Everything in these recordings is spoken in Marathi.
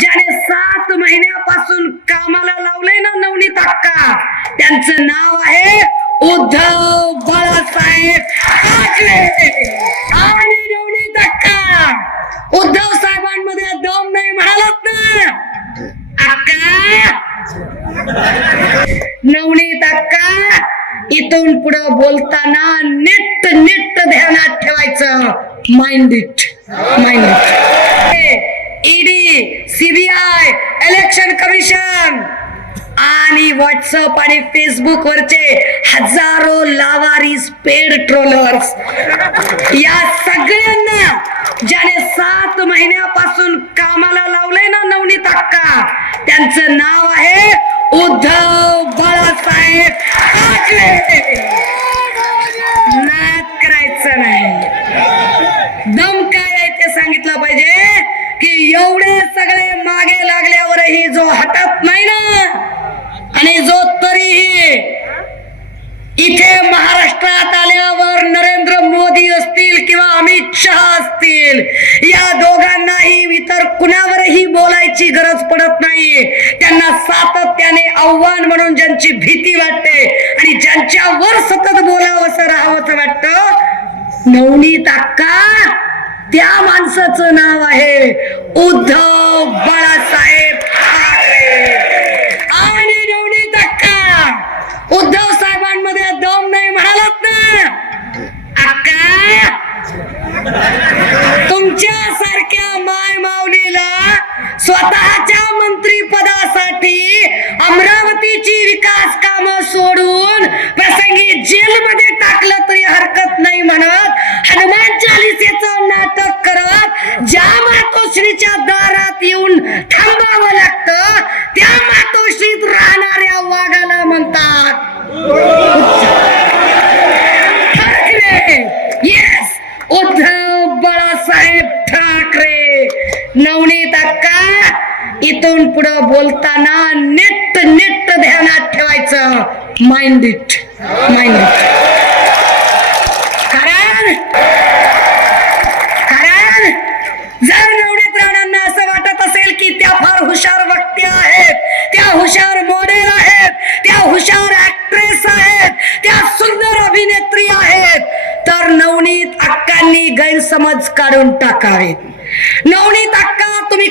ज्याने सात महिन्यापासून कामाला लावलंय ना नवनीत अक्का त्यांचं नाव आहे उद्धव बाळासाहेब आणि नवनीत अक्का उद्धव साहेबांमध्ये दम नाही म्हणालात ना. अक्का नवनीत अक्का इथून पुढे बोलताना नीट नीट ध्यानात ठेवायचं. Mind it mind it ED CBI election commission आणि व्हॉट्सअप आणि फेसबुक वरचे हजारो लावारीस पेड ट्रोलर्स या सगळ्यांना ज्याने सात महिन्यापासून कामाला लावलंय ना नवनीत अक्का त्यांचं नाव आहे उद्धव बाळासाहेब ठाकरे. नाद करायचं नाही. दम काय आहे ते सांगितलं पाहिजे? की एवढे सगळे मागे लागल्यावरही जो हटत नाही ना आणि जो तरीही इथे महाराष्ट्रात आल्यावर नरेंद्र मोदी असतील किंवा अमित शहा असतील या दोघांनाही इतर कुणावरही बोलायची गरज पडत नाही. त्यांना सातत्याने आव्हान म्हणून ज्यांची भीती वाटते आणि ज्यांच्यावर सतत बोलावंसं राहावंसं वाटतं नवनीत अक्का. त्या माणसाचं नाव आहे उद्धव बाळासाहेब ठाकरे. आणि नवनीत धक्का. उद्धव साहेबांमध्ये दम नाही म्हणालात ना. अक्का तुमच्या सारख्या माय माऊलीला स्वतःच्या मंत्री पदासाठी अमरावतीची विकास काम सोडून बाळासाहेब ठाकरे. नवनीत अक्का इथून पुढे बोलताना नीट नीट ध्यानात ठेवायचं. माइंड इट माइंड इट कारण कारण जर नवनीत राणांना असं वाटत असेल की त्या फार हुशार व्यक्ती आहेत त्या हुशार गैरसमज काढून टाकावेत. नवनीत अक्का तुम्ही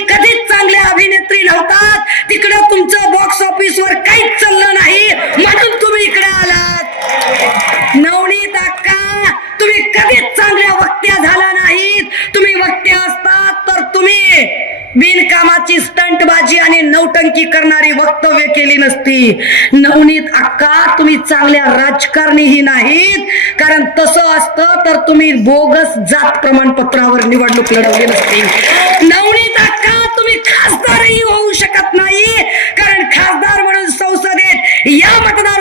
बिनकामाची स्टंटबाजी आणि नौटंकी करणारी वक्तव्य केली नसती. नवनीत अक्का तुम्ही चांगल्या राजकारणीही नाहीत. कारण तसं असतं तर तुम्ही बोगस जात प्रमाणपत्रावर निवडणूक लढवली नसती. नवनीत अक्का तुम्ही खासदारही होऊ शकत नाही. कारण खासदार म्हणून संसदेत या मतदार